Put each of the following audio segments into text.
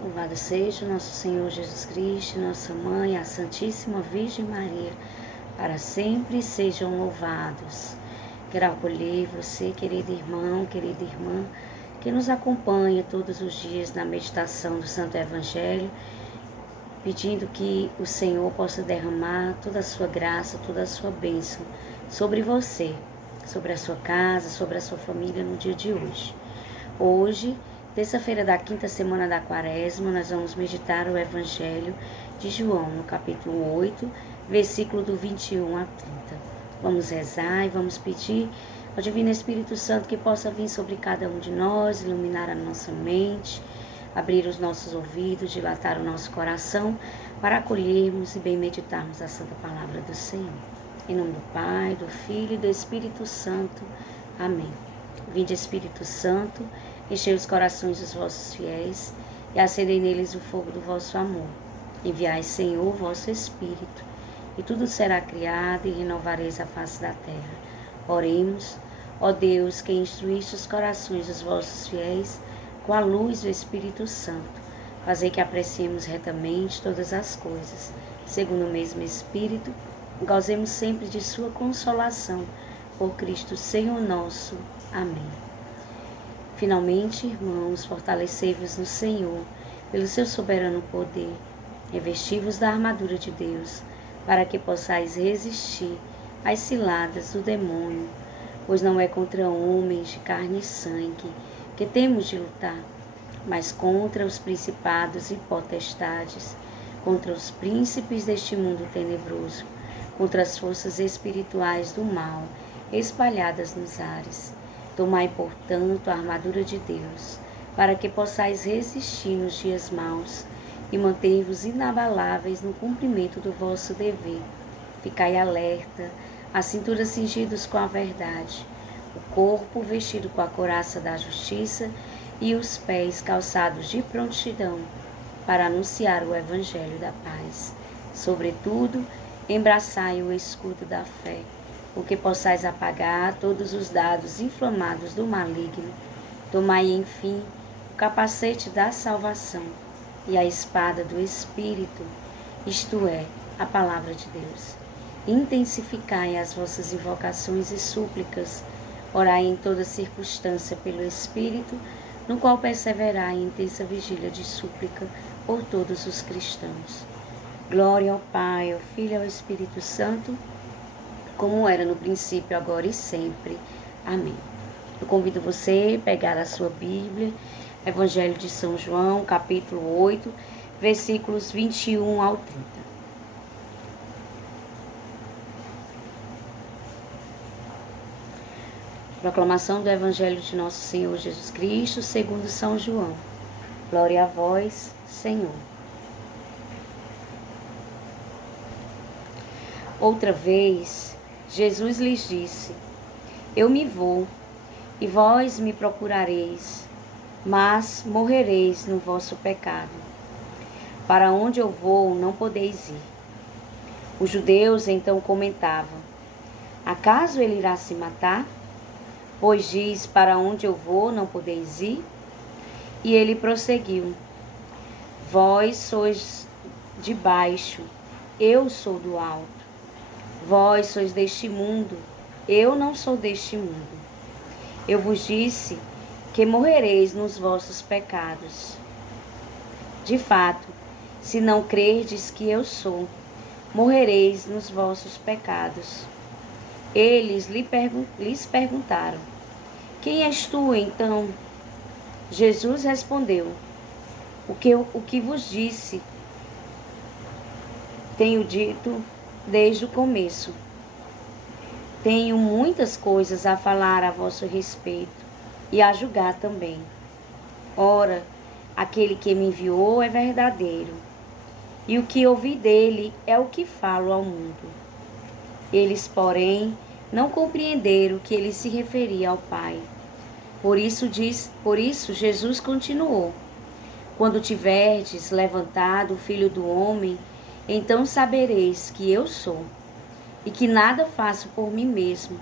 Louvado seja o nosso Senhor Jesus Cristo, nossa Mãe, a Santíssima Virgem Maria, para sempre sejam louvados. Quero acolher você, querido irmão, querida irmã, que nos acompanha todos os dias na meditação do Santo Evangelho, pedindo que o Senhor possa derramar toda a sua graça, toda a sua bênção sobre você, sobre a sua casa, sobre a sua família no dia de hoje. Hoje, terça-feira da quinta semana da Quaresma, nós vamos meditar o Evangelho de João, no capítulo 8, versículo do 21 a 30. Vamos rezar e vamos pedir ao Divino Espírito Santo que possa vir sobre cada um de nós, iluminar a nossa mente, abrir os nossos ouvidos, dilatar o nosso coração, para acolhermos e bem meditarmos a Santa Palavra do Senhor. Em nome do Pai, do Filho e do Espírito Santo. Amém. Vinde, Espírito Santo, enchei os corações dos vossos fiéis e acendei neles o fogo do vosso amor. Enviai, Senhor, o vosso Espírito, e tudo será criado e renovareis a face da terra. Oremos, ó Deus, que instruíste os corações dos vossos fiéis com a luz do Espírito Santo. Fazei que apreciemos retamente todas as coisas, segundo o mesmo Espírito, e gozemos sempre de sua consolação, por Cristo Senhor nosso. Amém. Finalmente, irmãos, fortalecei-vos no Senhor, pelo seu soberano poder, revesti-vos da armadura de Deus, para que possais resistir às ciladas do demônio, pois não é contra homens de carne e sangue que temos de lutar, mas contra os principados e potestades, contra os príncipes deste mundo tenebroso, contra as forças espirituais do mal, espalhadas nos ares. Tomai, portanto, a armadura de Deus, para que possais resistir nos dias maus e manter-vos inabaláveis no cumprimento do vosso dever. Ficai alerta, a cintura cingidos com a verdade, o corpo vestido com a couraça da justiça e os pés calçados de prontidão para anunciar o Evangelho da paz. Sobretudo, embraçai o escudo da fé, porque possais apagar todos os dardos inflamados do maligno. Tomai, enfim, o capacete da salvação e a espada do Espírito, isto é, a palavra de Deus. Intensificai as vossas invocações e súplicas, orai em toda circunstância pelo Espírito, no qual perseverai em intensa vigília de súplica por todos os cristãos. Glória ao Pai, ao Filho e ao Espírito Santo, como era no princípio, agora e sempre. Amém. Eu convido você a pegar a sua Bíblia, Evangelho de São João, capítulo 8, versículos 21 ao 30. Proclamação do Evangelho de Nosso Senhor Jesus Cristo, segundo São João. Glória a vós, Senhor. Outra vez, Jesus lhes disse: Eu me vou, e vós me procurareis, mas morrereis no vosso pecado. Para onde eu vou, não podeis ir. Os judeus então comentavam: Acaso ele irá se matar? Pois diz: Para onde eu vou, não podeis ir? E ele prosseguiu: Vós sois de baixo, eu sou do alto. Vós sois deste mundo, eu não sou deste mundo. Eu vos disse que morrereis nos vossos pecados. De fato, se não crerdes que eu sou, morrereis nos vossos pecados. Eles lhes perguntaram: Quem és tu, então? Jesus respondeu: O que vos disse, tenho dito desde o começo. Tenho muitas coisas a falar a vosso respeito e a julgar também. Ora, aquele que me enviou é verdadeiro, e o que ouvi dele é o que falo ao mundo. Eles, porém, não compreenderam que ele se referia ao Pai. Por isso Jesus continuou: Quando tiverdes levantado o Filho do Homem, então sabereis que eu sou, e que nada faço por mim mesmo,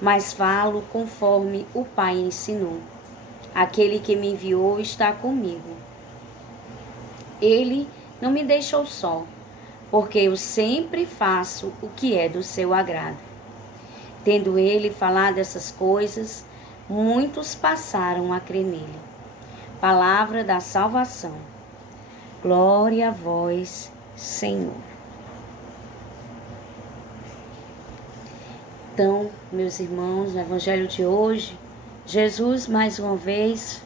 mas falo conforme o Pai ensinou. Aquele que me enviou está comigo. Ele não me deixou só, porque eu sempre faço o que é do seu agrado. Tendo ele falado essas coisas, muitos passaram a crer nele. Palavra da salvação. Glória a vós, Senhor. Então, meus irmãos, no evangelho de hoje, Jesus mais uma vez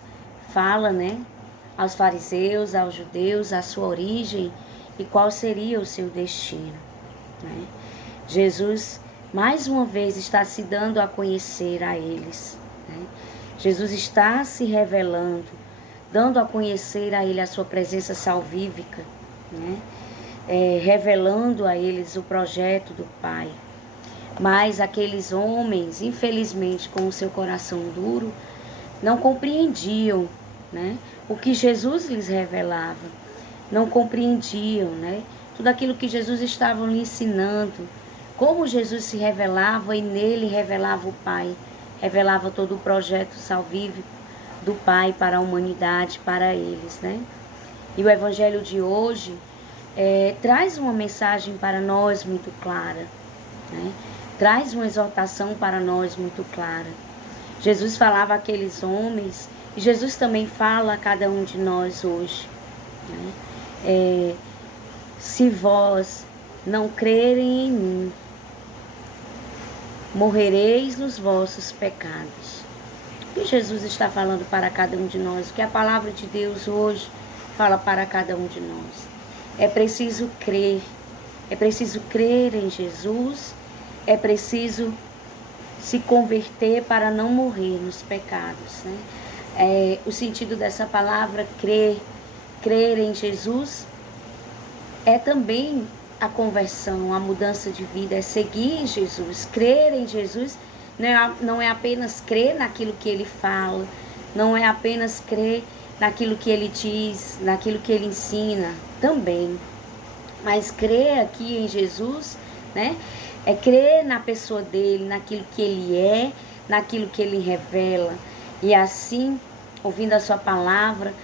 fala, aos fariseus, aos judeus, a sua origem e qual seria o seu destino. Jesus mais uma vez está se dando a conhecer a eles. Jesus está se revelando, dando a conhecer a ele a sua presença salvífica, revelando a eles o projeto do Pai. Mas aqueles homens, infelizmente, com o seu coração duro, não compreendiam, o que Jesus lhes revelava. Não compreendiam, tudo aquilo que Jesus estava lhe ensinando. Como Jesus se revelava e nele revelava o Pai. Revelava todo o projeto salvífico do Pai para a humanidade, para eles, E o evangelho de hoje traz uma mensagem para nós muito clara, Traz uma exortação para nós muito clara. Jesus falava àqueles homens, e Jesus também fala a cada um de nós hoje. Se vós não crerem em mim, morrereis nos vossos pecados. O que Jesus está falando para cada um de nós? O que a palavra de Deus hoje fala para cada um de nós? É preciso crer em Jesus, é preciso se converter para não morrer nos pecados. O sentido dessa palavra, crer em Jesus, é também a conversão, a mudança de vida, é seguir em Jesus. Crer em Jesus não é apenas crer naquilo que ele fala, não é apenas crer naquilo que ele diz, naquilo que ele ensina, também. Mas crer aqui em Jesus, é crer na pessoa dele, naquilo que ele é, naquilo que ele revela. E assim, ouvindo a sua palavra,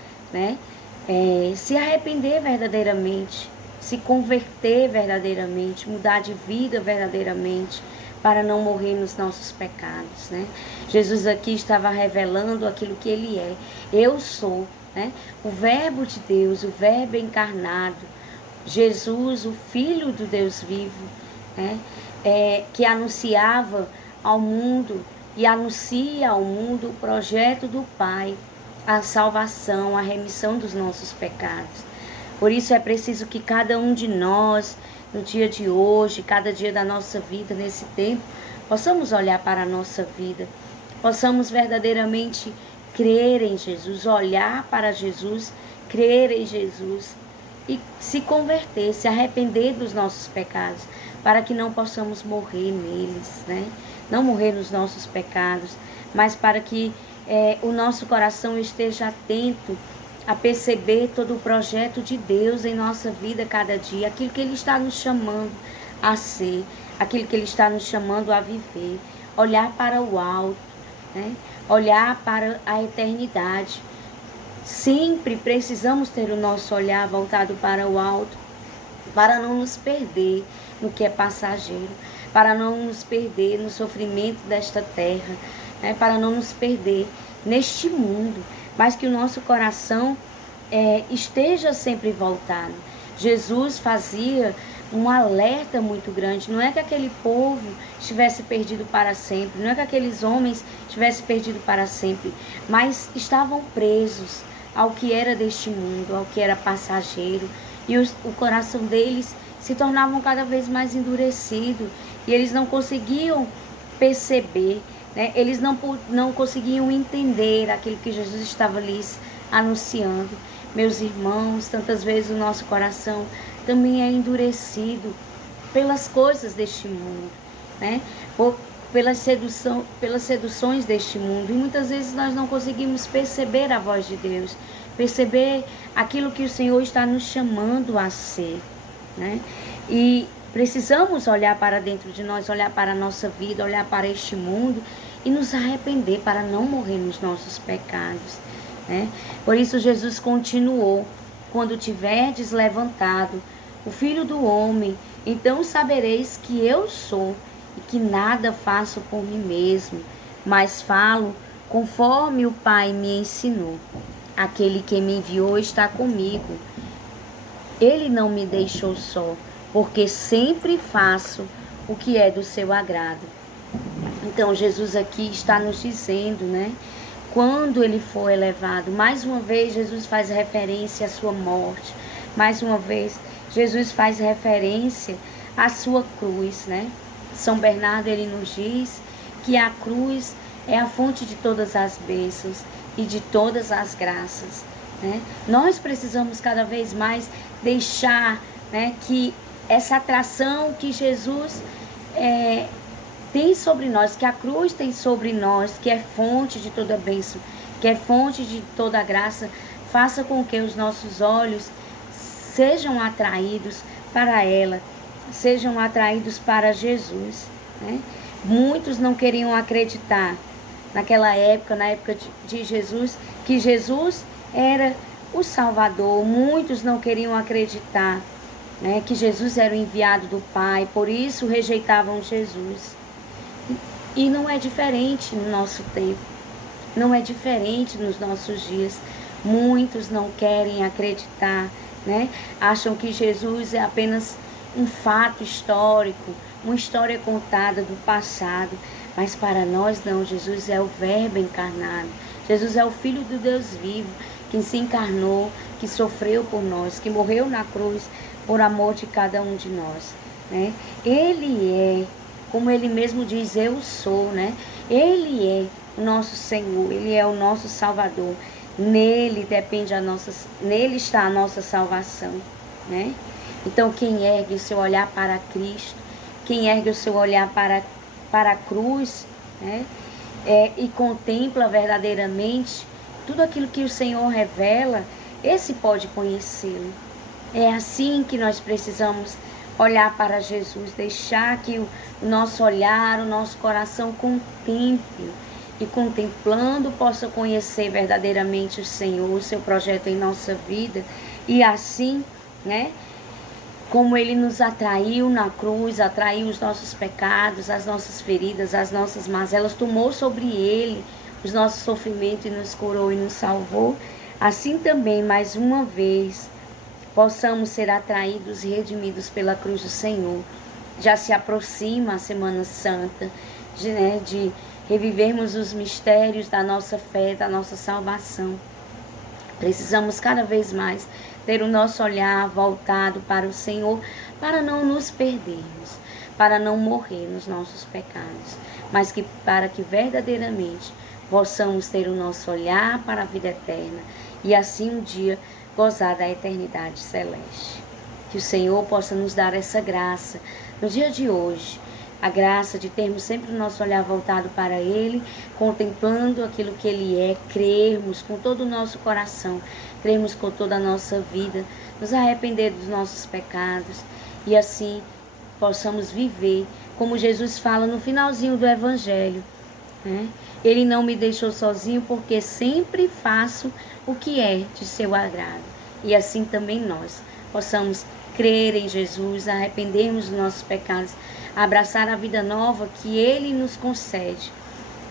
se arrepender verdadeiramente, se converter verdadeiramente, mudar de vida verdadeiramente, para não morrer nos nossos pecados. Jesus aqui estava revelando aquilo que ele é. Eu sou, o Verbo de Deus, o Verbo encarnado, Jesus, o Filho do Deus vivo, que anunciava ao mundo e anuncia ao mundo o projeto do Pai, a salvação, a remissão dos nossos pecados. Por isso é preciso que cada um de nós, no dia de hoje, cada dia da nossa vida, nesse tempo, possamos olhar para a nossa vida, possamos verdadeiramente crer em Jesus, olhar para Jesus, crer em Jesus e se converter, se arrepender dos nossos pecados, para que não possamos morrer neles, Não morrer nos nossos pecados, mas para que o nosso coração esteja atento a perceber todo o projeto de Deus em nossa vida cada dia, aquilo que Ele está nos chamando a ser, aquilo que Ele está nos chamando a viver, olhar para o alto, olhar para a eternidade. Sempre precisamos ter o nosso olhar voltado para o alto, para não nos perder no que é passageiro, para não nos perder no sofrimento desta terra, para não nos perder neste mundo, mas que o nosso coração esteja sempre voltado. Jesus fazia um alerta muito grande. Não é que aquele povo estivesse perdido para sempre, não é que aqueles homens estivessem perdidos para sempre, mas estavam presos ao que era deste mundo, ao que era passageiro, e o coração deles se tornavam cada vez mais endurecido, e eles não conseguiam perceber, eles não conseguiam entender aquilo que Jesus estava lhes anunciando. Meus irmãos, tantas vezes o nosso coração também é endurecido pelas coisas deste mundo, pelas seduções deste mundo, e muitas vezes nós não conseguimos perceber a voz de Deus, perceber aquilo que o Senhor está nos chamando a ser, E precisamos olhar para dentro de nós, olhar para a nossa vida, olhar para este mundo e nos arrepender para não morrer nos nossos pecados, Por isso Jesus continuou quando tiverdes levantado o Filho do Homem, então sabereis que eu sou e que nada faço por mim mesmo, mas falo conforme o Pai me ensinou. Aquele que me enviou está comigo. Ele não me deixou só, porque sempre faço o que é do seu agrado. Então Jesus aqui está nos dizendo, né? Quando ele for elevado, mais uma vez Jesus faz referência à sua morte. Mais uma vez Jesus faz referência à sua cruz, né? São Bernardo, ele nos diz que a cruz é a fonte de todas as bênçãos e de todas as graças, né? Nós precisamos cada vez mais deixar, né, que essa atração que Jesus tem sobre nós, que a cruz tem sobre nós, que é fonte de toda bênção, que é fonte de toda graça, faça com que os nossos olhos sejam atraídos para ela, sejam atraídos para Jesus, né? Muitos não queriam acreditar naquela época, na época de Jesus, que Jesus era o Salvador. Muitos não queriam acreditar, né, que Jesus era o enviado do Pai, por isso rejeitavam Jesus. E não é diferente no nosso tempo, não é diferente nos nossos dias. Muitos não querem acreditar, né? Acham que Jesus é apenas um fato histórico, uma história contada do passado. Mas para nós não, Jesus é o Verbo encarnado. Jesus é o Filho do Deus vivo, que se encarnou, que sofreu por nós, que morreu na cruz por amor de cada um de nós, né? Ele é, como ele mesmo diz, eu sou, né? Ele é o nosso Senhor, ele é o nosso Salvador. Nele nele está a nossa salvação, né? Então quem ergue o seu olhar para Cristo, quem ergue o seu olhar para a cruz, né? E contempla verdadeiramente tudo aquilo que o Senhor revela, esse pode conhecê-lo. É assim que nós precisamos olhar para Jesus, deixar que o nosso olhar, o nosso coração contemple, e contemplando possa conhecer verdadeiramente o Senhor, o seu projeto em nossa vida, e assim, né, como ele nos atraiu na cruz, atraiu os nossos pecados, as nossas feridas, as nossas mazelas, tomou sobre ele os nossos sofrimentos e nos curou e nos salvou, assim também, mais uma vez, possamos ser atraídos e redimidos pela cruz do Senhor. Já se aproxima a Semana Santa, de revivermos os mistérios da nossa fé, da nossa salvação. Precisamos cada vez mais ter o nosso olhar voltado para o Senhor, para não nos perdermos, para não morrer nos nossos pecados, mas para que verdadeiramente possamos ter o nosso olhar para a vida eterna e assim um dia gozar da eternidade celeste. Que o Senhor possa nos dar essa graça no dia de hoje, a graça de termos sempre o nosso olhar voltado para Ele, contemplando aquilo que Ele é, crermos com todo o nosso coração, crermos com toda a nossa vida, nos arrepender dos nossos pecados e assim possamos viver como Jesus fala no finalzinho do Evangelho, né? Ele não me deixou sozinho porque sempre faço o que é de seu agrado. E assim também nós possamos crer em Jesus, arrependermos dos nossos pecados, abraçar a vida nova que Ele nos concede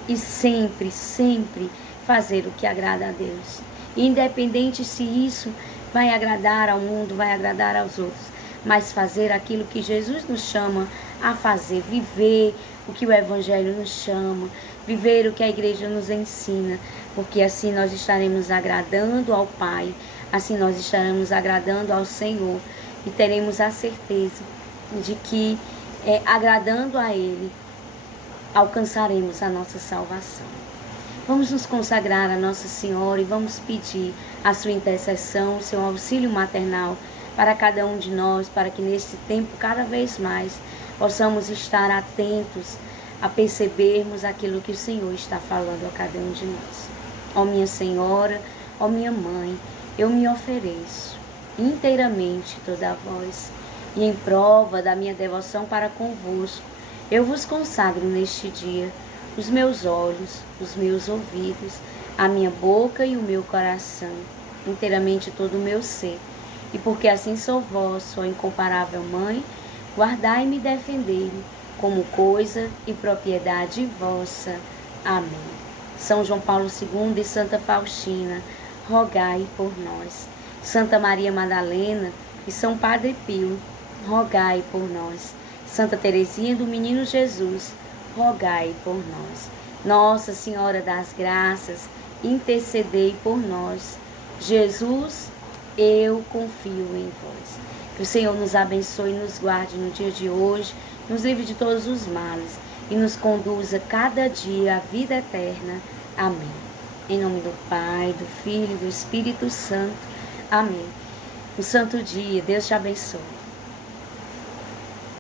e sempre, sempre fazer o que agrada a Deus. Independente se isso vai agradar ao mundo, vai agradar aos outros, mas fazer aquilo que Jesus nos chama a fazer, viver o que o Evangelho nos chama, viver o que a igreja nos ensina, porque assim nós estaremos agradando ao Pai, assim nós estaremos agradando ao Senhor e teremos a certeza de que, agradando a Ele, alcançaremos a nossa salvação. Vamos nos consagrar a Nossa Senhora e vamos pedir a sua intercessão, o seu auxílio maternal para cada um de nós, para que nesse tempo cada vez mais possamos estar atentos a percebermos aquilo que o Senhor está falando a cada um de nós. Ó minha Senhora, ó minha Mãe, eu me ofereço inteiramente toda a vós, e em prova da minha devoção para convosco, eu vos consagro neste dia os meus olhos, os meus ouvidos, a minha boca e o meu coração, inteiramente todo o meu ser, E porque assim sou vós, sua incomparável mãe, guardai-me e defendei-me como coisa e propriedade vossa. Amém. São João Paulo II e Santa Faustina, rogai por nós. Santa Maria Madalena e São Padre Pio, rogai por nós. Santa Teresinha do Menino Jesus, rogai por nós. Nossa Senhora das Graças, intercedei por nós. Jesus, eu confio em vós. Que o Senhor nos abençoe e nos guarde no dia de hoje, nos livre de todos os males e nos conduza cada dia à vida eterna. Amém. Em nome do Pai, do Filho e do Espírito Santo. Amém. Um santo dia. Deus te abençoe.